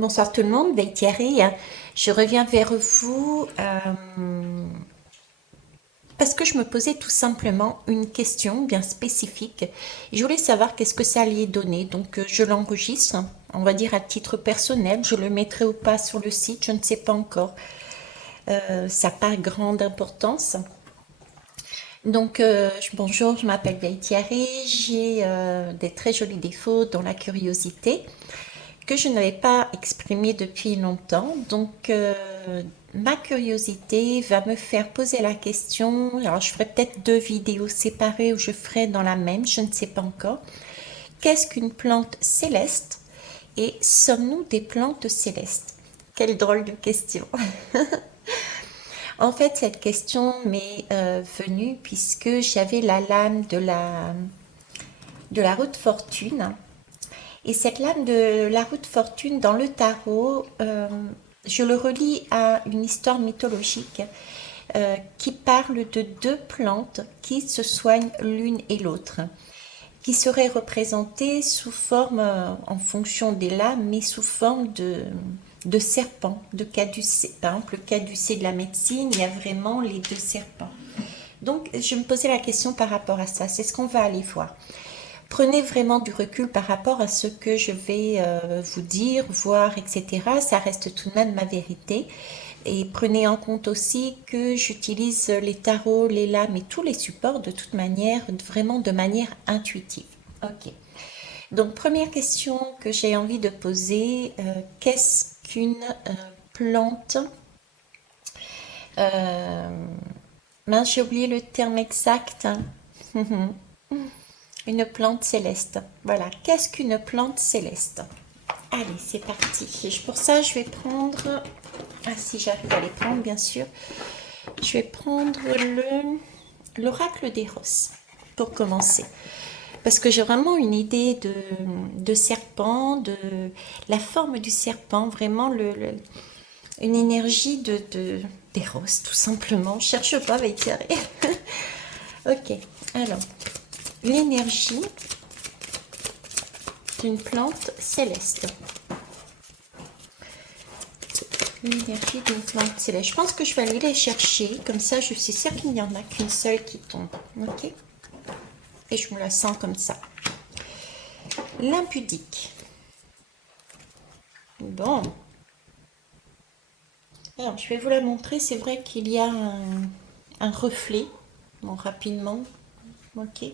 Bonsoir tout le monde, Thierry. Je reviens vers vous parce que je me posais tout simplement une question bien spécifique. Je voulais savoir qu'est-ce que ça allait donner. Donc je l'enregistre, on va dire à titre personnel. Je le mettrai ou pas sur le site, je ne sais pas encore. Ça n'a pas grande importance. Donc bonjour, je m'appelle Thierry. J'ai des très jolis défauts dont la curiosité, que je n'avais pas exprimé depuis longtemps. Donc, ma curiosité va me faire poser la question. Alors, je ferai peut-être deux vidéos séparées ou je ferai dans la même, je ne sais pas encore. Qu'est-ce qu'une plante céleste et sommes-nous des plantes célestes? Quelle drôle de question. En fait, cette question m'est venue puisque j'avais la lame de la roue de fortune. Et cette lame de la roue de fortune dans le tarot, je le relie à une histoire mythologique qui parle de deux plantes qui se soignent l'une et l'autre, qui seraient représentées sous forme, en fonction des lames, mais sous forme de serpents, de caducées. Par exemple, le caducée de la médecine, il y a vraiment les deux serpents. Donc, je me posais la question par rapport à ça. C'est ce qu'on va aller voir. Prenez vraiment du recul par rapport à ce que je vais vous dire, voir, etc. Ça reste tout de même ma vérité. Et prenez en compte aussi que j'utilise les tarots, les lames et tous les supports de toute manière, vraiment de manière intuitive. Ok. Donc, première question que j'ai envie de poser, qu'est-ce qu'une plante mince, j'ai oublié le terme exact. Une plante céleste. Voilà, qu'est-ce qu'une plante céleste? Allez, c'est parti. Et pour ça, je vais prendre... Ah, si j'arrive à les prendre, bien sûr. Je vais prendre l'oracle des roses pour commencer. Parce que j'ai vraiment une idée de serpent, de la forme du serpent, vraiment une énergie des roses, tout simplement. Je cherche pas, va y tirer. Ok, alors, l'énergie d'une plante céleste. L'énergie d'une plante céleste. Je pense que je vais aller les chercher. Comme ça, je suis sûre qu'il n'y en a qu'une seule qui tombe. Ok. Et je me la sens comme ça. L'impudique. Bon. Alors, je vais vous la montrer. C'est vrai qu'il y a un reflet. Bon, rapidement. Ok.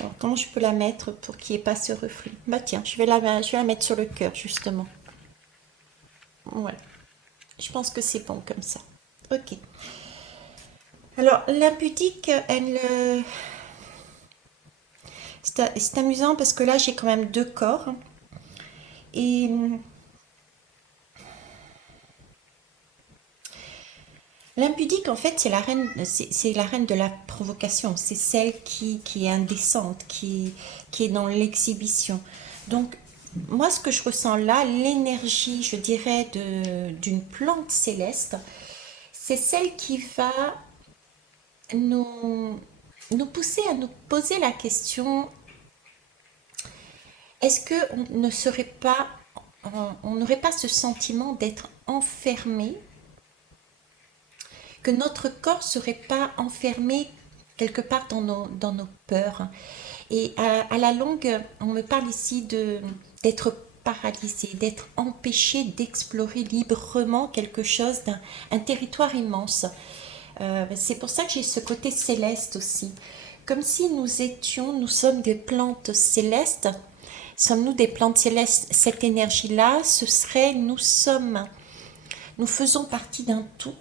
Alors, comment je peux la mettre pour qu'il n'y ait pas ce reflet? Bah tiens, je vais la mettre sur le cœur, justement. Voilà. Je pense que c'est bon comme ça. Ok. Alors, l'impudique, elle... c'est amusant parce que là, j'ai quand même deux corps. Et l'impudique, en fait, c'est la reine de la provocation. C'est celle qui est indécente, qui est dans l'exhibition. Donc, moi, ce que je ressens là, l'énergie, je dirais, d'une plante céleste, c'est celle qui va nous, nous pousser à nous poser la question, est-ce qu'on ne serait pas, on n'aurait pas ce sentiment d'être enfermé, que notre corps serait pas enfermé quelque part dans nos peurs. Et à la longue, on me parle ici d'être paralysé, d'être empêché d'explorer librement quelque chose, un territoire immense. C'est pour ça que j'ai ce côté céleste aussi. Comme si nous sommes des plantes célestes. Sommes-nous des plantes célestes? Cette énergie-là, ce serait, nous faisons partie d'un tout,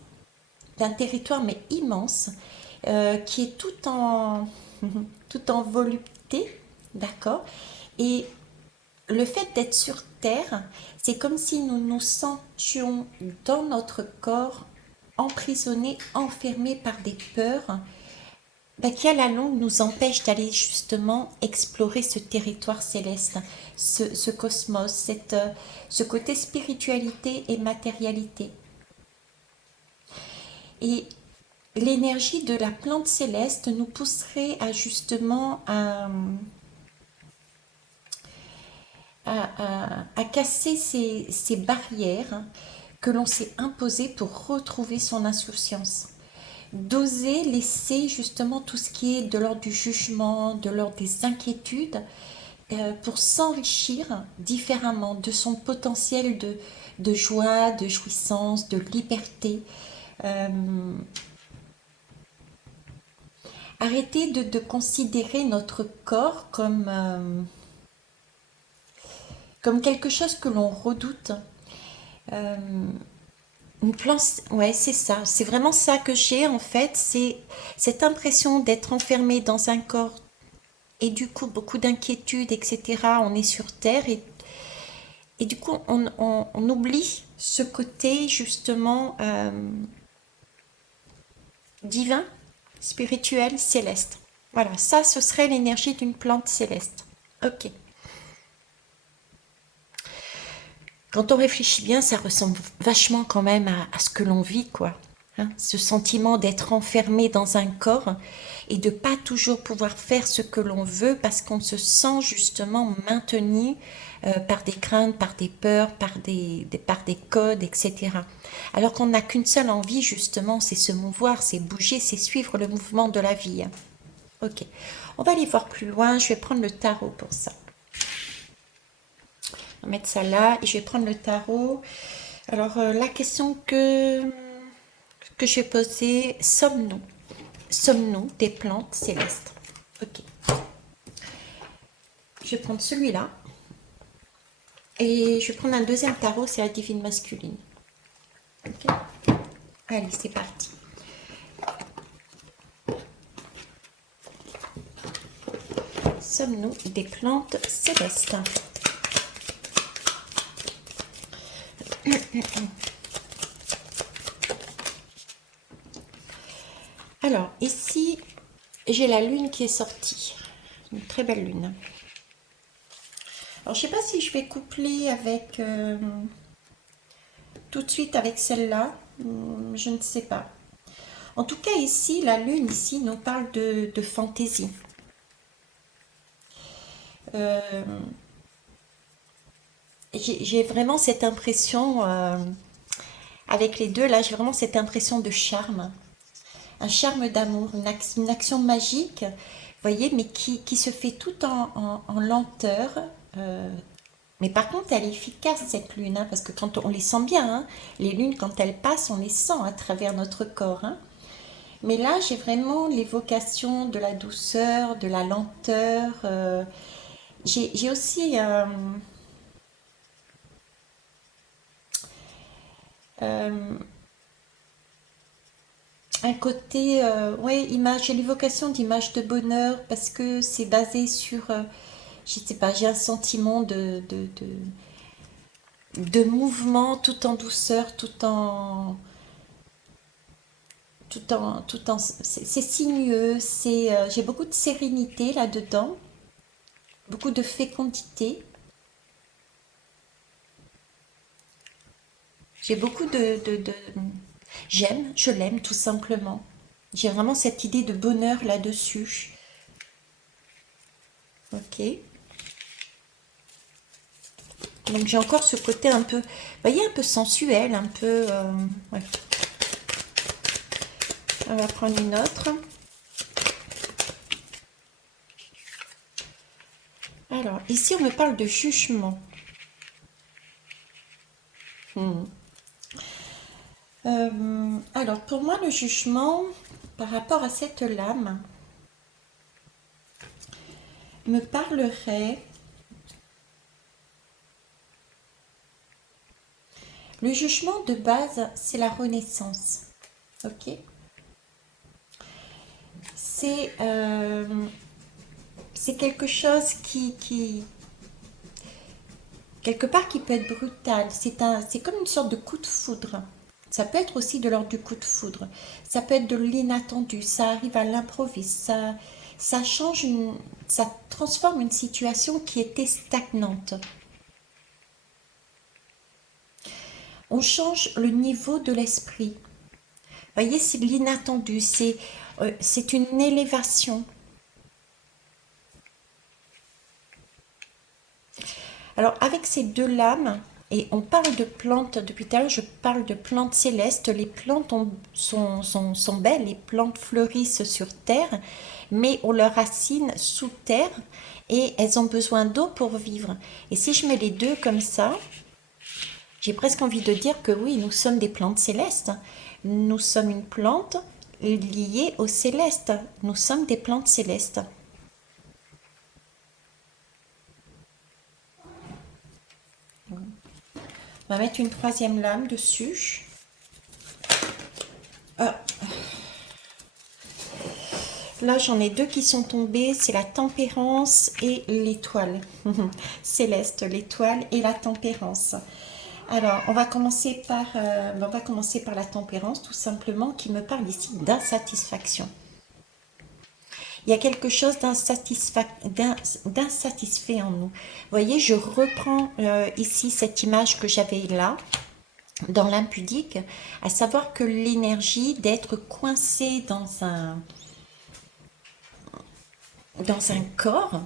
d'un territoire mais immense, qui est tout en volupté, d'accord? Et le fait d'être sur Terre, c'est comme si nous nous sentions dans notre corps emprisonnés, enfermés par des peurs, qui à la longue nous empêchent d'aller justement explorer ce territoire céleste, ce cosmos, ce côté spiritualité et matérialité. Et l'énergie de la plante céleste nous pousserait à justement à casser ces barrières que l'on s'est imposées pour retrouver son insouciance. D'oser laisser justement tout ce qui est de l'ordre du jugement, de l'ordre des inquiétudes, pour s'enrichir différemment de son potentiel de joie, de jouissance, de liberté. Euh, Arrêter de considérer notre corps comme quelque chose que l'on redoute. Euh, une plante, ouais, c'est ça. C'est vraiment ça que j'ai en fait. C'est cette impression d'être enfermé dans un corps et du coup beaucoup d'inquiétudes, etc. On est sur Terre et du coup on oublie ce côté justement divin, spirituel, céleste. Voilà, ça ce serait l'énergie d'une plante céleste. Ok. Quand on réfléchit bien, ça ressemble vachement quand même à ce que l'on vit, quoi. Hein, ce sentiment d'être enfermé dans un corps et de pas toujours pouvoir faire ce que l'on veut parce qu'on se sent justement maintenu par des craintes, par des peurs, par des codes, etc. Alors qu'on n'a qu'une seule envie justement, c'est se mouvoir, c'est bouger, c'est suivre le mouvement de la vie. Ok, on va aller voir plus loin, je vais prendre le tarot pour ça. On va mettre ça là et je vais prendre le tarot. Alors la question que je vais poser, sommes-nous des plantes célestes? Ok. Je vais prendre celui-là. Et je vais prendre un deuxième tarot, c'est la divine masculine. Ok. Allez, c'est parti. Sommes-nous des plantes célestes? Alors, ici, j'ai la lune qui est sortie. Une très belle lune. Alors, je ne sais pas si je vais coupler avec tout de suite avec celle-là. Je ne sais pas. En tout cas, ici, la lune, ici, nous parle de fantaisie. J'ai vraiment cette impression, avec les deux, là, j'ai vraiment cette impression de charme. Un charme d'amour, une action magique, vous voyez, mais qui se fait tout en lenteur. euh, mais par contre, elle est efficace, cette lune, hein, parce que quand on les sent bien, hein, les lunes, quand elles passent, on les sent à travers notre corps. Hein. Mais là, j'ai vraiment l'évocation de la douceur, de la lenteur. J'ai aussi euh, un côté, ouais, image, j'ai l'évocation d'image de bonheur parce que c'est basé sur, je sais pas, j'ai un sentiment de mouvement tout en douceur, c'est sinueux, j'ai beaucoup de sérénité là-dedans, beaucoup de fécondité, j'ai beaucoup je l'aime tout simplement. J'ai vraiment cette idée de bonheur là-dessus. Ok. Donc j'ai encore ce côté un peu, vous voyez, un peu sensuel, un peu... ouais. On va prendre une autre. Alors, ici, on me parle de jugement. Hmm. Alors, pour moi, le jugement, par rapport à cette lame, me parlerait... Le jugement de base, c'est la renaissance. Ok. C'est quelque chose quelque part qui peut être brutal. C'est comme une sorte de coup de foudre. Ça peut être aussi de l'ordre du coup de foudre. Ça peut être de l'inattendu. Ça arrive à l'improviste. Ça change ça transforme une situation qui était stagnante. On change le niveau de l'esprit. Vous voyez, c'est de l'inattendu. C'est une élévation. Alors, avec ces deux lames, et on parle de plantes, depuis tout à l'heure, je parle de plantes célestes. Les plantes sont belles, les plantes fleurissent sur terre, mais ont leurs racines sous terre et elles ont besoin d'eau pour vivre. Et si je mets les deux comme ça, j'ai presque envie de dire que oui, nous sommes des plantes célestes. Nous sommes une plante liée au céleste. Nous sommes des plantes célestes. On va mettre une troisième lame dessus. Ah. Là, j'en ai deux qui sont tombés. C'est la tempérance et l'étoile. Céleste, l'étoile et la tempérance. Alors, on va commencer par la tempérance, tout simplement, qui me parle ici d'insatisfaction. Il y a quelque chose d'insatisfait en nous. Vous voyez, je reprends ici cette image que j'avais là, dans l'impudique, à savoir que l'énergie d'être coincé dans un corps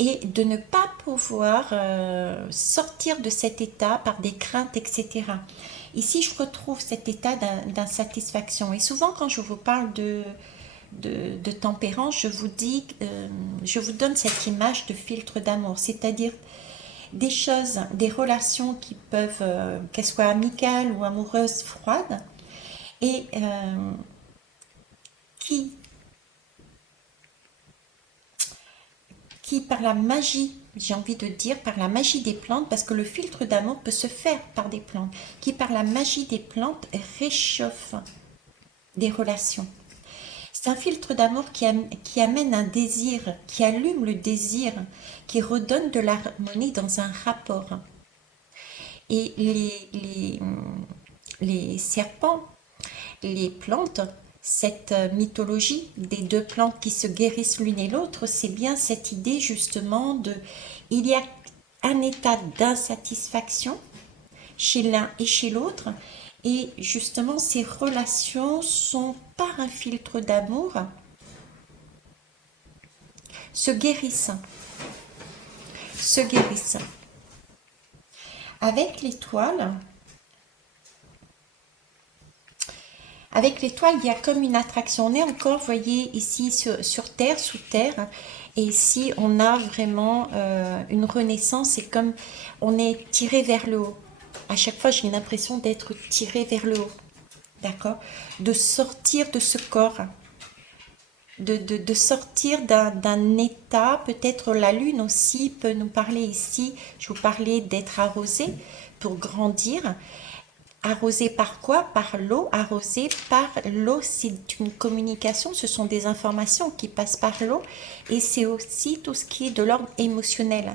et de ne pas pouvoir sortir de cet état par des craintes, etc. Ici, je retrouve cet état d'insatisfaction. Et souvent, quand je vous parle de tempérance, je vous dis, je vous donne cette image de filtre d'amour, c'est-à-dire des choses, des relations qui peuvent, qu'elles soient amicales ou amoureuses, froides, et qui par la magie, j'ai envie de dire, par la magie des plantes, parce que le filtre d'amour peut se faire par des plantes, qui par la magie des plantes réchauffe des relations. C'est un filtre d'amour qui amène un désir, qui allume le désir, qui redonne de l'harmonie dans un rapport. Et les serpents, les plantes, cette mythologie des deux plantes qui se guérissent l'une et l'autre, c'est bien cette idée justement de... Il y a un état d'insatisfaction chez l'un et chez l'autre, et justement ces relations sont par un filtre d'amour se guérissent. Avec l'étoile, il y a comme une attraction. On est encore, vous voyez, ici sur terre, sous terre. Et ici, on a vraiment une renaissance. C'est comme on est tiré vers le haut. À chaque fois, j'ai l'impression d'être tiré vers le haut. D'accord? De sortir de ce corps. De sortir d'un état. Peut-être la lune aussi peut nous parler ici. Je vous parlais d'être arrosé pour grandir. Arrosé par quoi? Par l'eau. Arrosé par l'eau, c'est une communication, ce sont des informations qui passent par l'eau et c'est aussi tout ce qui est de l'ordre émotionnel.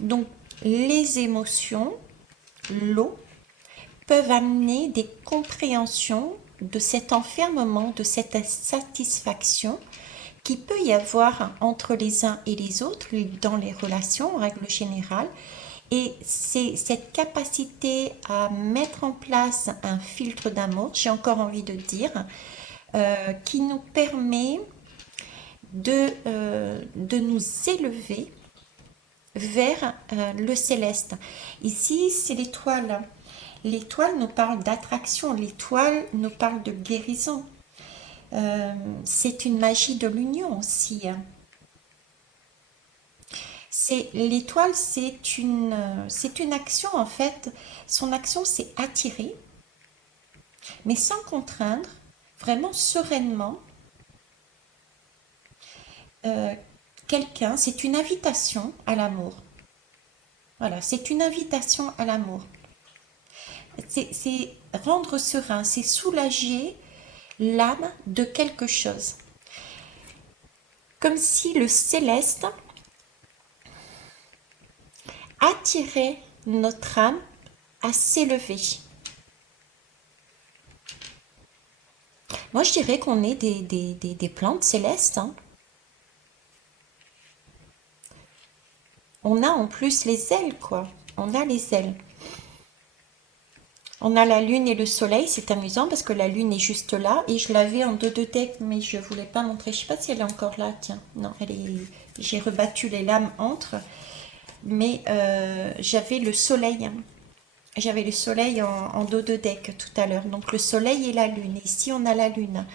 Donc, les émotions, l'eau, peuvent amener des compréhensions de cet enfermement, de cette insatisfaction qui peut y avoir entre les uns et les autres dans les relations en règle générale. Et c'est cette capacité à mettre en place un filtre d'amour, j'ai encore envie de dire, qui nous permet de nous élever vers le céleste. Ici, c'est l'étoile. L'étoile nous parle d'attraction, l'étoile nous parle de guérison. C'est une magie de l'union aussi. L'étoile, c'est une action en fait. Son action, c'est attirer, mais sans contraindre, vraiment sereinement. Quelqu'un, c'est une invitation à l'amour. Voilà, c'est une invitation à l'amour. C'est rendre serein, c'est soulager l'âme de quelque chose. Comme si le céleste attirait notre âme à s'élever. Moi, je dirais qu'on est des plantes célestes. Hein. On a en plus les ailes, quoi. On a les ailes. On a la lune et le soleil, c'est amusant parce que la lune est juste là. Et je l'avais en 2 deck, mais je ne voulais pas montrer. Je ne sais pas si elle est encore là, tiens. Non, j'ai rebattu les lames entre. mais j'avais le soleil. J'avais le soleil en dos de deck tout à l'heure. Donc le soleil et la lune. Et ici, on a la lune.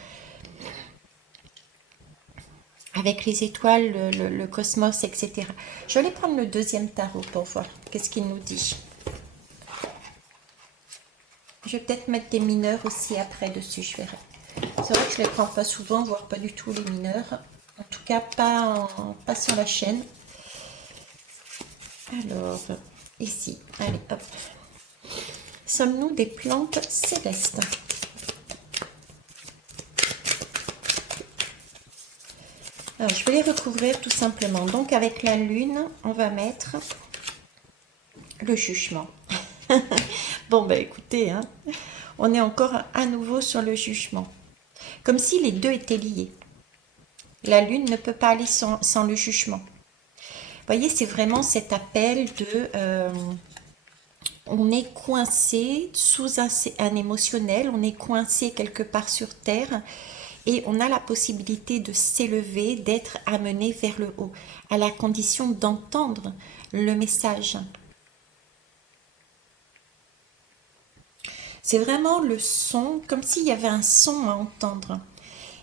Avec les étoiles, le cosmos, etc. Je vais aller prendre le deuxième tarot pour voir qu'est-ce qu'il nous dit. Je vais peut-être mettre des mineurs aussi après dessus, je verrai. C'est vrai que je ne les prends pas souvent, voire pas du tout les mineurs. En tout cas, pas sur la chaîne. Alors, ici, allez, hop. Sommes-nous des plantes célestes? Alors, je vais les recouvrir tout simplement. Donc, avec la lune, on va mettre le jugement. Bon, ben écoutez, hein, on est encore à nouveau sur le jugement. Comme si les deux étaient liés. La lune ne peut pas aller sans le jugement. Vous voyez, c'est vraiment cet appel de... on est coincé sous un émotionnel, on est coincé quelque part sur terre et on a la possibilité de s'élever, d'être amené vers le haut, à la condition d'entendre le message. C'est vraiment le son, comme s'il y avait un son à entendre.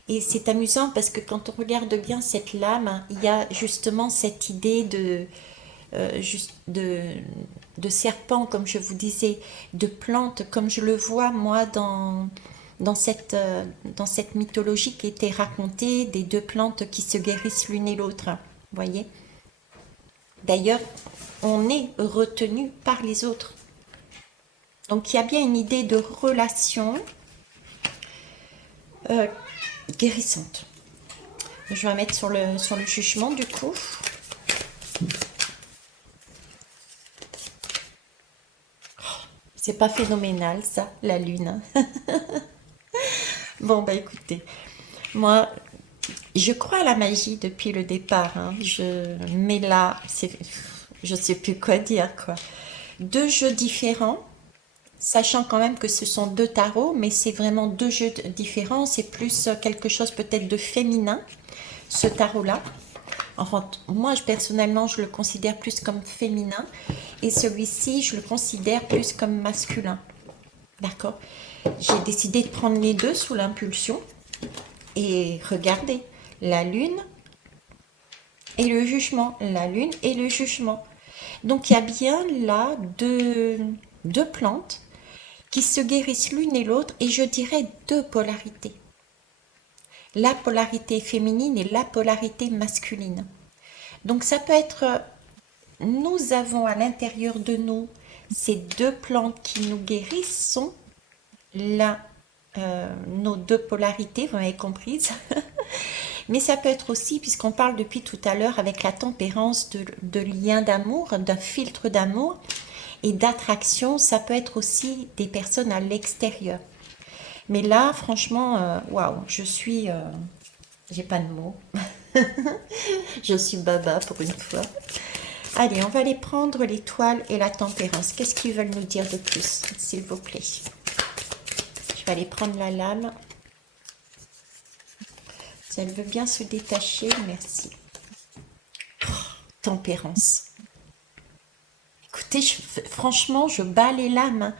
Et c'est amusant parce que quand on regarde bien cette lame, il y a justement cette idée de serpent, comme je vous disais, de plantes, comme je le vois moi dans cette mythologie qui était racontée, des deux plantes qui se guérissent l'une et l'autre. Vous voyez? D'ailleurs, on est retenu par les autres. Donc il y a bien une idée de relation guérissante. Je vais mettre sur le jugement du coup. C'est pas phénoménal ça, la lune. Bon bah écoutez, moi je crois à la magie depuis le départ. Hein. Mais là, je sais plus quoi dire quoi. Deux jeux différents, sachant quand même que ce sont deux tarots, mais c'est vraiment deux jeux différents. C'est plus quelque chose peut-être de féminin, ce tarot-là. Enfin, moi, personnellement, je le considère plus comme féminin. Et celui-ci, je le considère plus comme masculin. D'accord? J'ai décidé de prendre les deux sous l'impulsion. Et regardez, la lune et le jugement. La lune et le jugement. Donc, il y a bien là deux plantes qui se guérissent l'une et l'autre. Et je dirais deux polarités. La polarité féminine et la polarité masculine. Donc ça peut être, nous avons à l'intérieur de nous ces deux plantes qui nous guérissent sont là, nos deux polarités, vous m'avez comprise. Mais ça peut être aussi, puisqu'on parle depuis tout à l'heure avec la tempérance de lien d'amour, d'un filtre d'amour et d'attraction, ça peut être aussi des personnes à l'extérieur. Mais là, franchement, waouh, j'ai pas de mots. Je suis baba pour une fois. Allez, on va aller prendre l'étoile et la tempérance. Qu'est-ce qu'ils veulent nous dire de plus, s'il vous plaît? Je vais aller prendre la lame. Si elle veut bien se détacher, merci. Oh, tempérance. Écoutez, franchement, je bats les lames.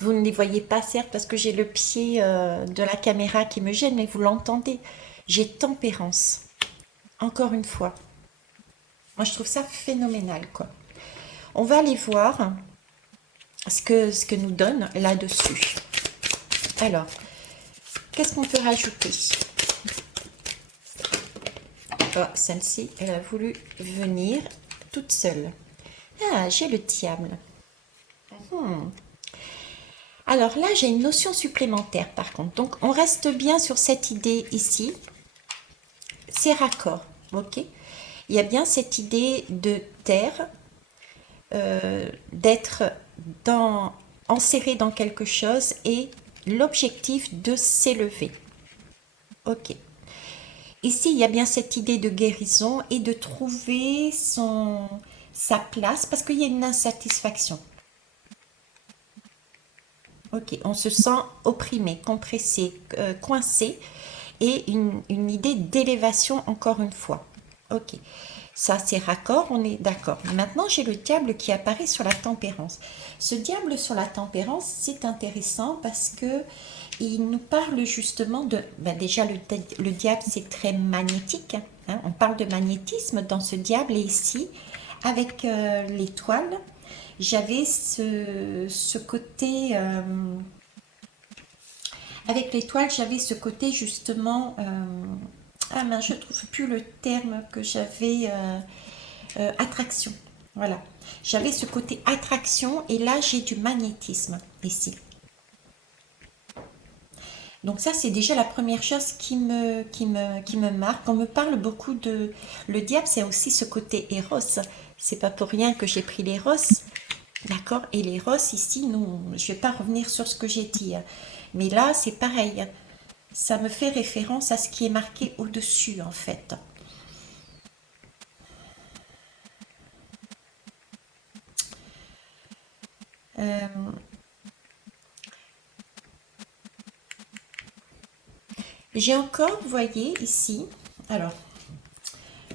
Vous ne les voyez pas, certes, parce que j'ai le pied de la caméra qui me gêne, mais vous l'entendez. J'ai tempérance. Encore une fois. Moi, je trouve ça phénoménal, quoi. On va aller voir ce que nous donne là-dessus. Alors, qu'est-ce qu'on peut rajouter? Oh, celle-ci, elle a voulu venir toute seule. Ah, j'ai le diable. Alors là, j'ai une notion supplémentaire, par contre. Donc, on reste bien sur cette idée ici. C'est raccord, ok? Il y a bien cette idée de terre, d'être enserré dans quelque chose et l'objectif de s'élever. Ok. Ici, il y a bien cette idée de guérison et de trouver sa place parce qu'il y a une insatisfaction. Ok, on se sent opprimé, compressé, coincé et une idée d'élévation encore une fois. Ok. Ça, c'est raccord, on est d'accord. Maintenant, j'ai le diable qui apparaît sur la tempérance. Ce diable sur la tempérance, c'est intéressant parce que il nous parle justement de... ben déjà, le diable, c'est très magnétique, hein. On parle de magnétisme dans ce diable. Et ici, avec l'étoile, j'avais ce côté... avec l'étoile, j'avais ce côté justement... ah mais je ne trouve plus le terme que j'avais... attraction. Voilà. J'avais ce côté attraction et là, j'ai du magnétisme ici. Donc ça, c'est déjà la première chose qui me marque. On me parle beaucoup de... Le diable, c'est aussi ce côté Eros. C'est pas pour rien que j'ai pris l'Eros. D'accord. Et l'Eros, ici, non, je vais pas revenir sur ce que j'ai dit, hein. Mais là, c'est pareil. Ça me fait référence à ce qui est marqué au-dessus, en fait. Euh, j'ai encore, vous voyez, ici... Alors,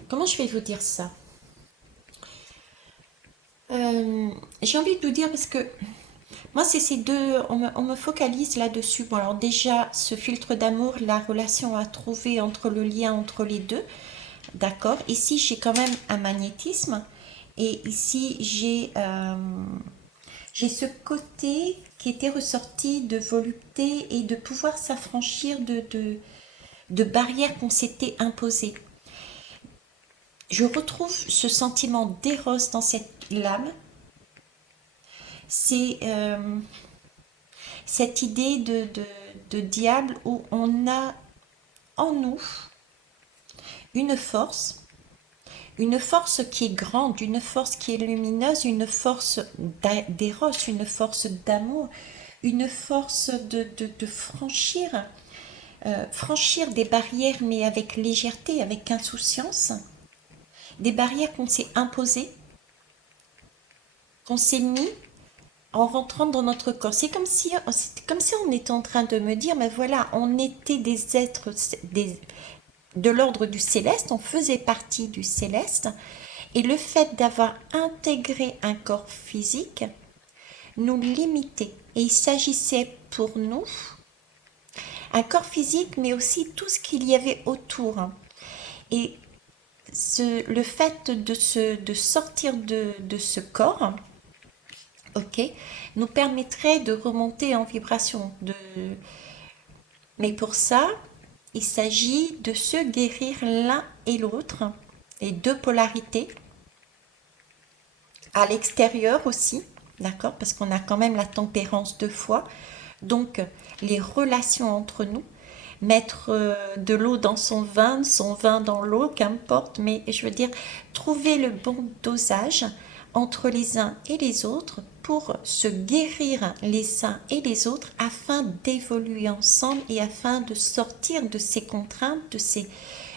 comment je vais vous dire ça? J'ai envie de vous dire parce que moi, c'est ces deux, on me focalise là-dessus. Bon, alors déjà, ce filtre d'amour, la relation à trouver entre le lien entre les deux, d'accord. Ici, j'ai quand même un magnétisme et ici, j'ai ce côté qui était ressorti de volupté et de pouvoir s'affranchir de barrières qu'on s'était imposées. Je retrouve ce sentiment d'éros dans cette lame. C'est cette idée de diable où on a en nous une force qui est grande, une force qui est lumineuse, une force d'éros, une force d'amour, une force de franchir, franchir des barrières mais avec légèreté, avec insouciance, des barrières qu'on s'est imposées, qu'on s'est mis en rentrant dans notre corps. C'est comme si on était en train de me dire, mais voilà, on était des êtres de l'ordre du céleste, on faisait partie du céleste, et le fait d'avoir intégré un corps physique nous limitait. Et il s'agissait pour nous un corps physique, mais aussi tout ce qu'il y avait autour. Et le fait de sortir de ce corps, ok, nous permettrait de remonter en vibration. Mais pour ça, il s'agit de se guérir l'un et l'autre, les deux polarités, à l'extérieur aussi, d'accord, parce qu'on a quand même la tempérance deux fois. Donc, les relations entre nous, mettre de l'eau dans son vin dans l'eau, qu'importe, mais je veux dire, trouver le bon dosage entre les uns et les autres pour se guérir les uns et les autres afin d'évoluer ensemble et afin de sortir de ces contraintes,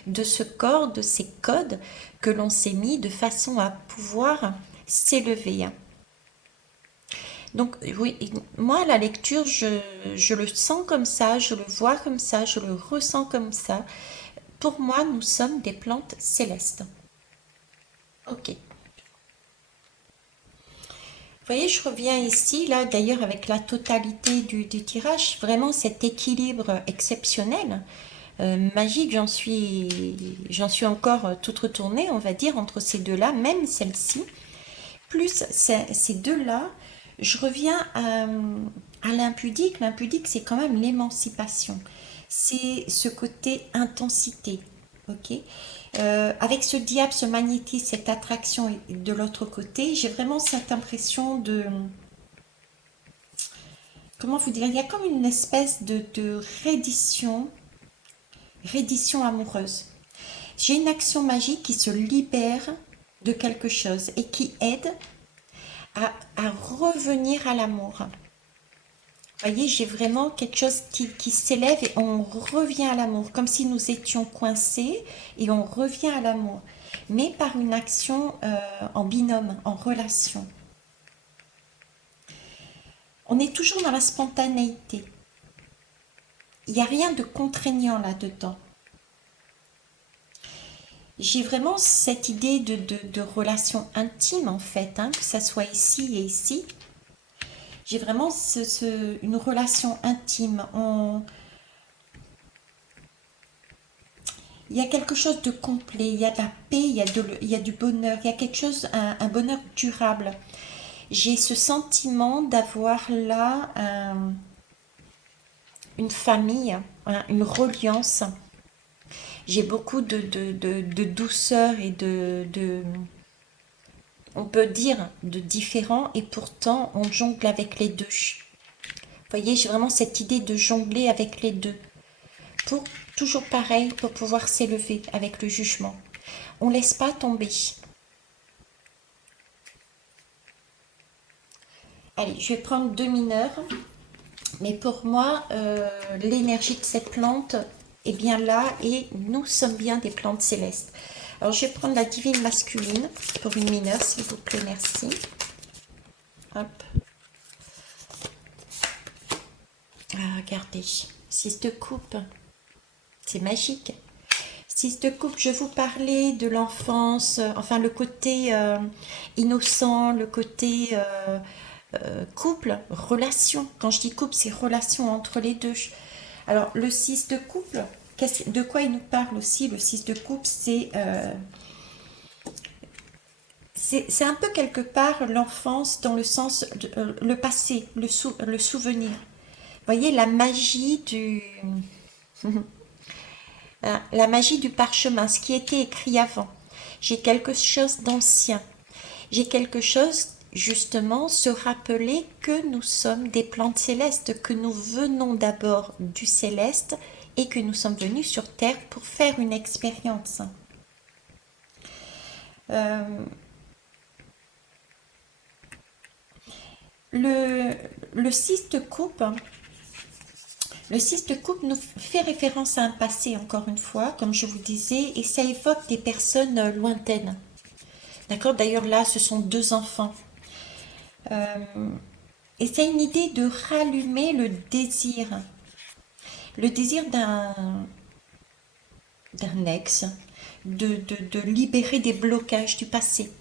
de ce corps, de ces codes que l'on s'est mis de façon à pouvoir s'élever. Donc oui, moi la lecture, je le sens comme ça, je le vois comme ça, je le ressens comme ça. Pour moi, nous sommes des plantes célestes. Ok. Vous voyez, je reviens ici, là d'ailleurs avec la totalité du tirage, vraiment cet équilibre exceptionnel, magique, j'en suis encore toute retournée, on va dire, entre ces deux-là, même celle-ci. Plus ces deux-là, je reviens à l'impudique. L'impudique, c'est quand même l'émancipation. C'est ce côté intensité. Ok. Avec ce diable, ce magnétisme, cette attraction de l'autre côté, j'ai vraiment cette impression de... Comment vous dire? Il y a comme une espèce de reddition amoureuse. J'ai une action magique qui se libère de quelque chose et qui aide à revenir à l'amour. Vous voyez, j'ai vraiment quelque chose qui s'élève et on revient à l'amour, comme si nous étions coincés et on revient à l'amour, mais par une action en binôme, en relation. On est toujours dans la spontanéité. Il n'y a rien de contraignant là-dedans. j'ai vraiment cette idée de relation intime en fait, hein, que ça soit ici et ici. J'ai vraiment une relation intime. Il y a quelque chose de complet, il y a de la paix, il y a du bonheur, il y a quelque chose, un bonheur durable. J'ai ce sentiment d'avoir là une famille, hein, une reliance. J'ai beaucoup de douceur et on peut dire, de différents, et pourtant on jongle avec les deux. Vous voyez, j'ai vraiment cette idée de jongler avec les deux. Pour toujours pareil, pour pouvoir s'élever avec le jugement. On ne laisse pas tomber. Allez, je vais prendre deux mineurs. Mais pour moi, l'énergie de cette plante est bien là et nous sommes bien des plantes célestes. Alors, je vais prendre la divine masculine pour une mineure, s'il vous plaît, merci. Hop. Ah, regardez, 6 de coupe, c'est magique. 6 de coupe, je vous parlais de l'enfance, enfin le côté innocent, le côté couple, relation. Quand je dis couple, c'est relation entre les deux. Alors, le 6 de couple, de quoi il nous parle aussi? Le 6 de couple, c'est un peu quelque part l'enfance dans le sens, le passé, le souvenir. Vous voyez, la magie du parchemin, ce qui était écrit avant. J'ai quelque chose d'ancien. J'ai quelque chose, justement, se rappeler que nous sommes des plantes célestes, que nous venons d'abord du céleste et que nous sommes venus sur Terre pour faire une expérience. Euh, le 6 de coupe, le 6 de coupe nous fait référence à un passé, encore une fois, comme je vous disais, et ça évoque des personnes lointaines. D'accord? D'ailleurs, là, ce sont deux enfants. Et c'est une idée de rallumer le désir d'un ex, de libérer des blocages du passé.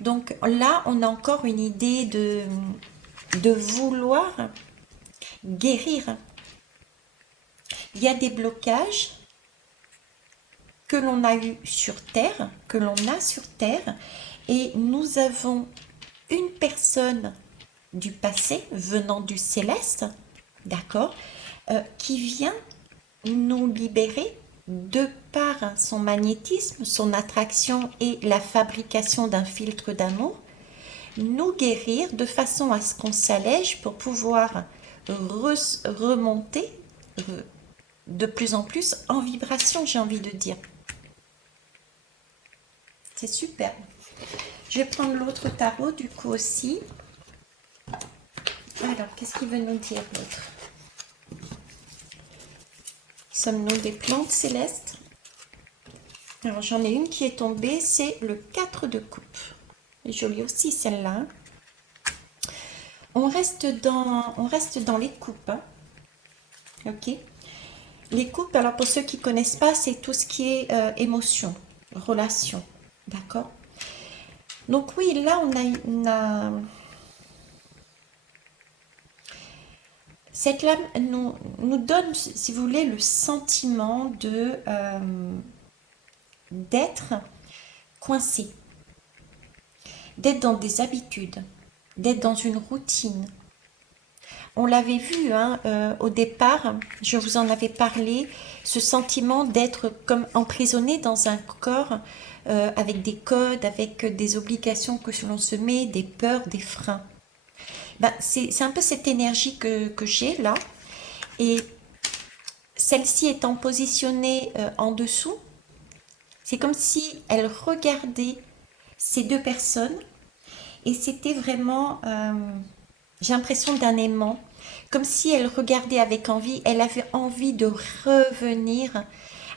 Donc là, on a encore une idée de vouloir guérir. Il y a des blocages que l'on a eu sur Terre, que l'on a sur Terre, et nous avons une personne du passé venant du céleste, d'accord, qui vient nous libérer de par son magnétisme, son attraction et la fabrication d'un filtre d'amour, nous guérir de façon à ce qu'on s'allège pour pouvoir remonter de plus en plus en vibration, j'ai envie de dire. C'est super. Je vais prendre l'autre tarot du coup aussi. Alors, qu'est-ce qu'il veut nous dire l'autre? Sommes-nous des plantes célestes? Alors, j'en ai une qui est tombée, c'est le 4 de coupe. Et jolie aussi celle-là. On reste dans les coupes. Hein. Ok. Les coupes, alors pour ceux qui ne connaissent pas, c'est tout ce qui est émotion, relation. D'accord? Donc oui, là, on a cette lame nous donne, si vous voulez, le sentiment d'être coincé, d'être dans des habitudes, d'être dans une routine. On l'avait vu hein, au départ, je vous en avais parlé, ce sentiment d'être comme emprisonné dans un corps avec des codes, avec des obligations que l'on se met, des peurs, des freins. Ben, c'est un peu cette énergie que j'ai là. Et celle-ci étant positionnée en dessous, c'est comme si elle regardait ces deux personnes et c'était vraiment, j'ai l'impression d'un aimant, comme si elle regardait avec envie, elle avait envie de revenir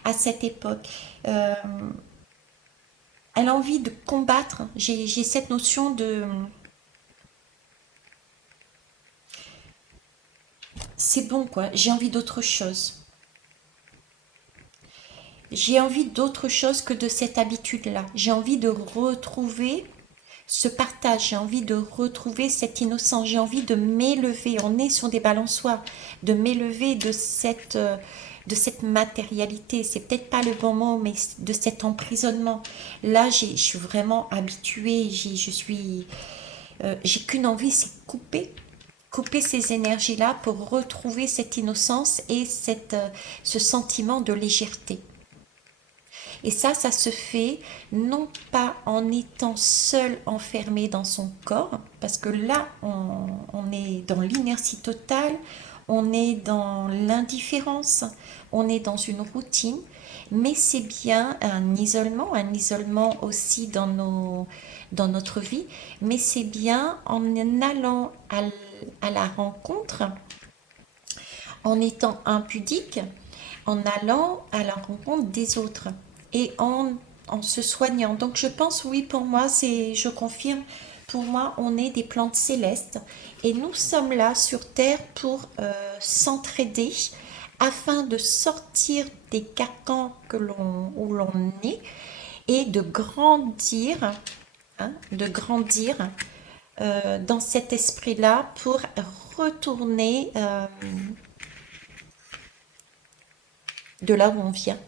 à cette époque. Elle a envie de combattre, j'ai cette notion de... C'est bon quoi, j'ai envie d'autre chose. J'ai envie d'autre chose que de cette habitude-là. J'ai envie de retrouver ce partage, j'ai envie de retrouver cette innocence, j'ai envie de m'élever. On est sur des balançoires, de m'élever de cette matérialité. C'est peut-être pas le bon mot, mais de cet emprisonnement. Là, je suis vraiment habituée, j'ai qu'une envie, c'est couper ces énergies-là pour retrouver cette innocence et ce sentiment de légèreté. Et ça se fait non pas en étant seul enfermé dans son corps, parce que là, on est dans l'inertie totale, on est dans l'indifférence, on est dans une routine, mais c'est bien un isolement aussi dans notre vie, mais c'est bien en allant à la rencontre, en étant impudique, en allant à la rencontre des autres et en se soignant. Donc je pense, oui, pour moi, je confirme, pour moi, on est des plantes célestes et nous sommes là sur Terre pour s'entraider afin de sortir des carcans où l'on est et de grandir, dans cet esprit-là pour retourner de là où on vient.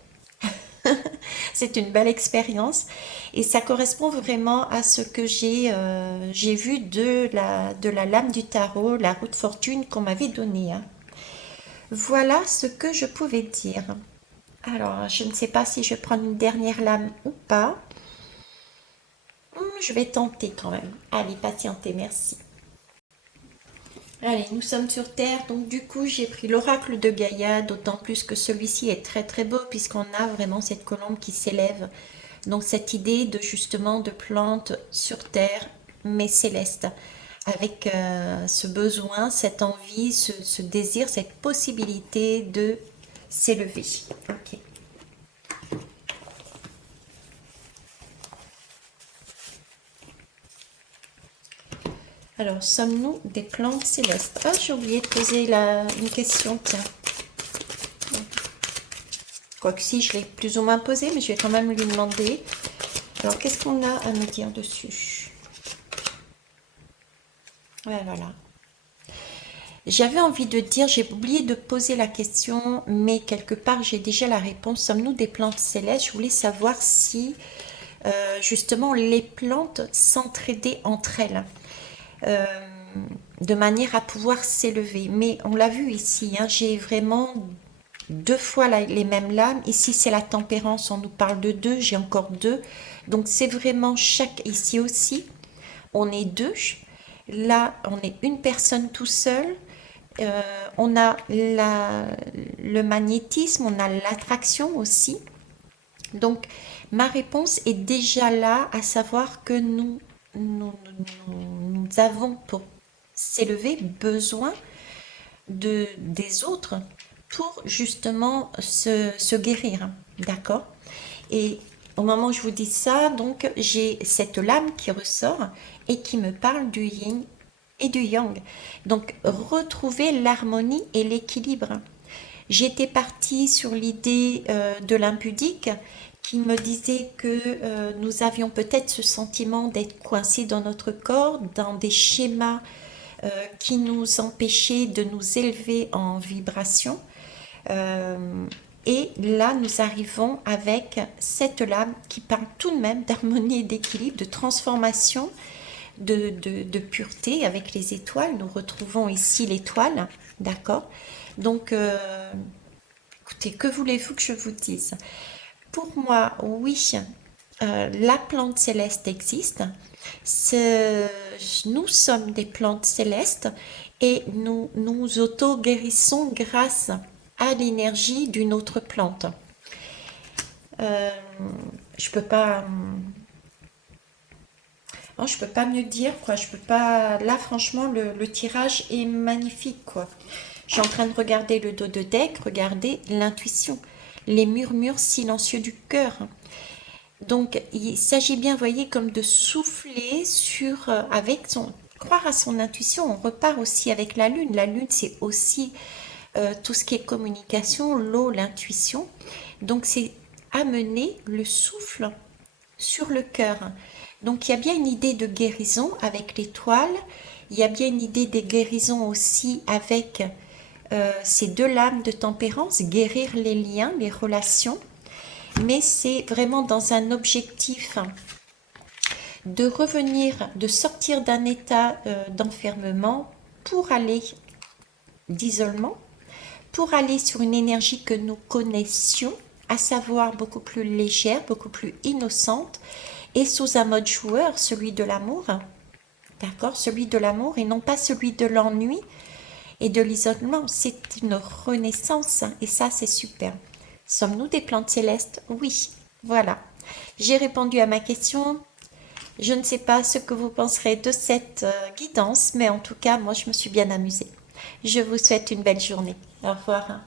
C'est une belle expérience et ça correspond vraiment à ce que j'ai vu de la lame du tarot, la roue de fortune qu'on m'avait donnée, hein. Voilà ce que je pouvais dire. Alors, je ne sais pas si je vais prendre une dernière lame ou pas. Je vais tenter quand même. Allez, patientez, merci. Allez, nous sommes sur Terre, donc du coup j'ai pris l'oracle de Gaïa, d'autant plus que celui-ci est très très beau puisqu'on a vraiment cette colombe qui s'élève. Donc cette idée de justement de plantes sur Terre, mais célestes, avec ce besoin, cette envie, ce désir, cette possibilité de s'élever. Ok. Alors, sommes-nous des plantes célestes? Ah, j'ai oublié de poser une question, tiens. Quoique si, je l'ai plus ou moins posée, mais je vais quand même lui demander. Alors, qu'est-ce qu'on a à me dire dessus? Ouais, voilà. J'avais envie de dire, j'ai oublié de poser la question, mais quelque part, j'ai déjà la réponse. Sommes-nous des plantes célestes? Je voulais savoir si, justement, les plantes s'entraidaient entre elles. euh, de manière à pouvoir s'élever. Mais on l'a vu ici, hein, j'ai vraiment deux fois les mêmes lames. Ici, c'est la tempérance, on nous parle de deux, j'ai encore deux. Donc, c'est vraiment ici aussi, on est deux. Là, on est une personne tout seul. On a le magnétisme, on a l'attraction aussi. Donc, ma réponse est déjà là, à savoir que nous avons pour s'élever besoin des autres pour justement se guérir. D'accord? Et au moment où je vous dis ça, donc j'ai cette lame qui ressort et qui me parle du yin et du yang. Donc retrouver l'harmonie et l'équilibre. J'étais partie sur l'idée de l'impudique qui me disait que nous avions peut-être ce sentiment d'être coincés dans notre corps, dans des schémas qui nous empêchaient de nous élever en vibration. Euh, et là, nous arrivons avec cette lame qui parle tout de même d'harmonie et d'équilibre, de transformation, de pureté avec les étoiles. Nous retrouvons ici l'étoile, d'accord? Donc, écoutez, que voulez-vous que je vous dise? Pour moi, oui, la plante céleste existe. Nous sommes des plantes célestes et nous nous auto-guérissons grâce à l'énergie d'une autre plante. Euh, je peux pas, non, je peux pas mieux dire quoi. Je peux pas. Là, franchement, le tirage est magnifique quoi. Je suis en train de regarder le dos de deck, regarder l'intuition, les murmures silencieux du cœur. Donc, il s'agit bien, vous voyez, comme de souffler avec croire à son intuition. On repart aussi avec la lune. La lune, c'est aussi tout ce qui est communication, l'eau, l'intuition. Donc, c'est amener le souffle sur le cœur. Donc il y a bien une idée de guérison avec l'étoile, il y a bien une idée de guérison aussi avec ces deux lames de tempérance, guérir les liens, les relations, mais c'est vraiment dans un objectif de revenir, de sortir d'un état d'enfermement pour aller, d'isolement, pour aller sur une énergie que nous connaissions, à savoir beaucoup plus légère, beaucoup plus innocente, et sous un mode joueur, celui de l'amour, d'accord, celui de l'amour et non pas celui de l'ennui et de l'isolement. C'est une renaissance et ça c'est super. Sommes-nous des plantes célestes? Oui, voilà. J'ai répondu à ma question. Je ne sais pas ce que vous penserez de cette guidance, mais en tout cas, moi je me suis bien amusée. Je vous souhaite une belle journée. Au revoir.